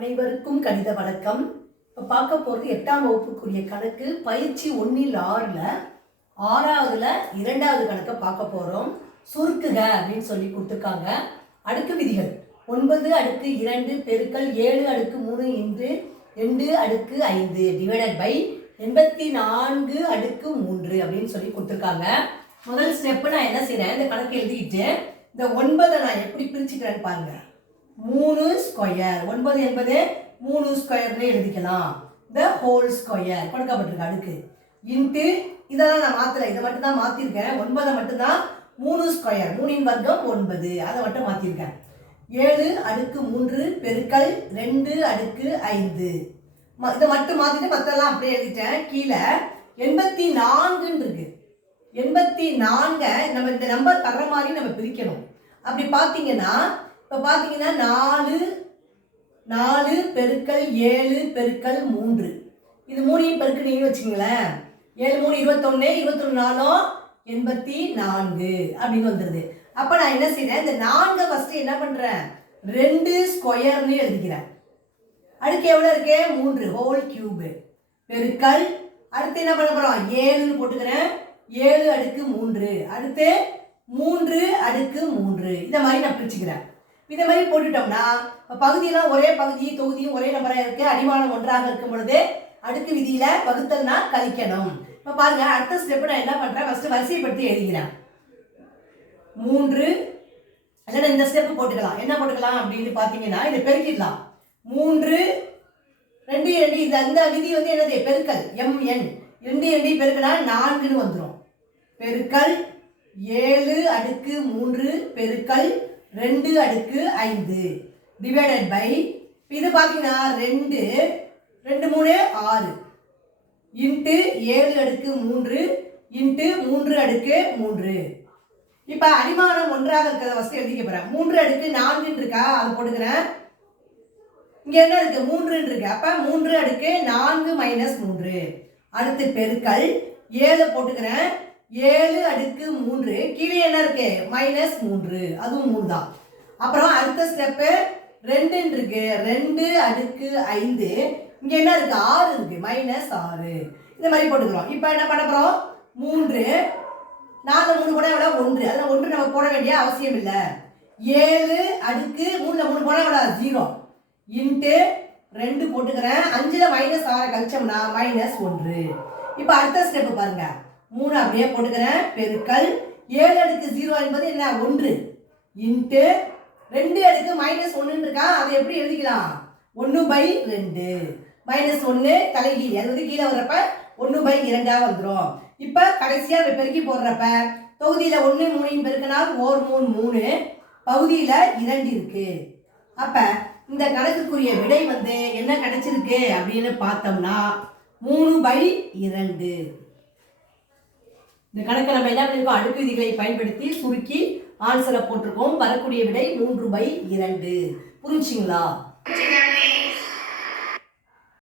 அனைவருக்கும் கணித வணக்கம். இப்போ பார்க்க போகிறது எட்டாம் வகுப்புக்குரிய கணக்கு. பயிற்சி ஒன்றில் ஆறில் ஆறாவதுல இரண்டாவது கணக்கை பார்க்க போகிறோம் சுருக்குக அப்படின்னு சொல்லி கொடுத்துருக்காங்க. அடுக்கு விதிகள். ஒன்பது அடுக்கு இரண்டு பெருக்கல் ஏழு அடுக்கு மூணு இன்று ரெண்டு அடுக்கு ஐந்து டிவைடட் பை எண்பத்தி நான்கு அடுக்கு மூன்று அப்படின்னு சொல்லி கொடுத்துருக்காங்க. முதல் ஸ்டெப்பு நான் என்ன செய்கிறேன் இந்த கணக்கு எழுதிக்கிட்டு இந்த ஒன்பதை நான் எப்படி பிரிச்சுக்கிறேன்னு பாருங்கள் மூணு ஸ்கொயர் ஒன்பது என்பது மூணு ஸ்கொயர்னு எழுதிக்கலாம். த ஹோல் ஸ்கொயர் கொடுக்கப்பட்டிருக்கு அடுக்கு. இன்ட்டு இதெல்லாம் நான் மாத்தல. இதை மட்டும் தான் மாற்றிருக்கேன் ஒன்பதை மட்டும்தான் மூணு ஸ்கொயர் மூணின் வர்க்கம் ஒன்பது. அதை மட்டும் மாற்றிருக்கேன் ஏழு அடுக்கு மூன்று பெருக்கல் ரெண்டு அடுக்கு ஐந்து. ம- இதை மட்டும் மாற்றிட்டு மற்றெல்லாம் அப்படியே எழுதிட்டேன். கீழே எண்பத்தி நான்குன்னு இருக்கு எண்பத்தி நான்கை நம்ம இந்த நம்பர் தர மாதிரி நம்ம பிரிக்கணும். அப்படி பார்த்தீங்கன்னா இப்போ பார்த்தீங்கன்னா நாலு நாலு பெருக்கல் ஏழு பெருக்கல் மூன்று. இது மூணையும் பெருக்குனீங்கன்னு வச்சுங்களேன் ஏழு மூணு இருபத்தொன்னு இருபத்தொன்று நாலும் எண்பத்தி நான்கு அப்படின்னு வந்துடுது அப்போ நான் என்ன செய்கிறேன் இந்த நான்கை ஃபஸ்ட்டு என்ன பண்ணுறேன் ரெண்டு ஸ்கொயர்னு எழுதிக்கிறேன். அடுக்கு எவ்வளோ இருக்கு? மூன்று ஹோல் கியூபு பெருக்கல் அடுத்து என்ன பண்ண போகிறோம் ஏழுன்னு போட்டுக்கிறேன். ஏழு அடுக்கு மூன்று அடுத்து மூன்று அடுக்கு மூன்று. இந்த மாதிரி நான் பிரிச்சுக்கிறேன். இதை மாதிரி போட்டுட்டோம்னா பகுதியெல்லாம் ஒரே பகுதி தொகுதியும் ஒரே நம்பராக இருக்கு. அடிமானம் ஒன்றாக இருக்கும் பொழுது அடுக்கு விதியில வகுத்தல்னா கழிக்கணும். இப்போ பாருங்க அடுத்த ஸ்டெப் நான் என்ன பண்றேன்? ஃபர்ஸ்ட் வரிசைப்படுத்தி எழுதிக்கிறேன். மூன்று. இல்லைன்னா இந்த ஸ்டெப் போட்டுக்கலாம். என்ன போட்டுக்கலாம் அப்படின்னு பார்த்தீங்கன்னா இதை பெருக்கிடலாம். மூன்று. ரெண்டு ரெண்டு இந்த அந்த விதி வந்து என்னது? பெருக்கல். எம்என் ரெண்டு ரெண்டு பெருக்கினா நான்குன்னு வந்துடும் பெருக்கல் ஏழு அடுக்கு மூன்று பெருக்கல் ரெண்டு அடுக்கு ஐந்து. டிவைடட் பை இது பார்த்தீங்கன்னா ரெண்டு ரெண்டு மூணு ஆறு. இன்ட்டு ஏழு அடுக்கு மூன்று இன்ட்டு மூன்று அடுக்கு மூன்று. இப்போ அடிமானம் ஒன்றாக இருக்கிறத ஃபஸ்ட்டு எழுதிக்க போகிறேன் மூன்று அடுக்கு நான்குன்னு இருக்கா? அதை போட்டுக்கிறேன். இங்கே என்ன இருக்குது மூன்றுன்னு இருக்கு. அப்போ மூன்று அடுக்கு நான்கு மைனஸ் மூன்று. அடுத்து பெருக்கல் ஏழு போட்டுக்கிறேன். ஏழு அடுக்கு மூன்று கீழே என்ன இருக்கு? மைனஸ் மூன்று. அதுவும் மூணு தான் அப்புறம் அடுத்த ஸ்டெப்பு ரெண்டுன்னு இருக்கு. ரெண்டு அடுக்கு ஐந்து. இங்கே என்ன இருக்கு? ஆறு இருக்கு. மைனஸ் ஆறு. இந்த மாதிரி போட்டுக்கிறோம். இப்போ என்ன பண்ண போகிறோம் மூன்று. நாலு மூணு கூட விட ஒன்று. அதில் ஒன்று நம்ம போட வேண்டிய அவசியம் இல்லை. ஏழு அடுக்கு மூணுல மூணு போட விட ஜீரோ இன்ட்டு ரெண்டு போட்டுக்கிறேன். அஞ்சில் மைனஸ் ஆறை கழிச்சோம்னா மைனஸ் ஒன்று. இப்போ அடுத்த ஸ்டெப்பு பாருங்கள் மூணு அப்படியே போட்டுக்கிறேன். பெருக்கல் ஏழு அடுக்கு ஜீரோ என்பது என்ன? ஒன்று. இன்ட்டு ரெண்டு அடுக்கு மைனஸ் ஒன்றுன்னு இருக்கா? அதை எப்படி எழுதிக்கலாம்? ஒன்று பை ரெண்டு. மைனஸ் ஒன்று தலைகீழ். அது வந்து கீழே வர்றப்ப ஒன்று பை இரண்டாக வந்துடும் இப்போ கடைசியாக பெருக்கி போடுறப்ப தொகுதியில் ஒன்று மூணையும் பெருக்கினால் ஓர் மூணு மூணு. பகுதியில் இரண்டு இருக்கு. அப்போ இந்த கணக்குக்குரிய விடை வந்து என்ன கிடைச்சிருக்கு அப்படின்னு பார்த்தோம்னா மூணு பை இரண்டு. இந்த கணக்கை நம்ம என்ன பண்ணிருக்கோம்? அடுக்கு விதிகளை பயன்படுத்தி சுருக்கி ஆன்சரை போட்டிருக்கோம். வரக்கூடிய விடை மூன்று பை இரண்டு. புரிஞ்சுங்களா?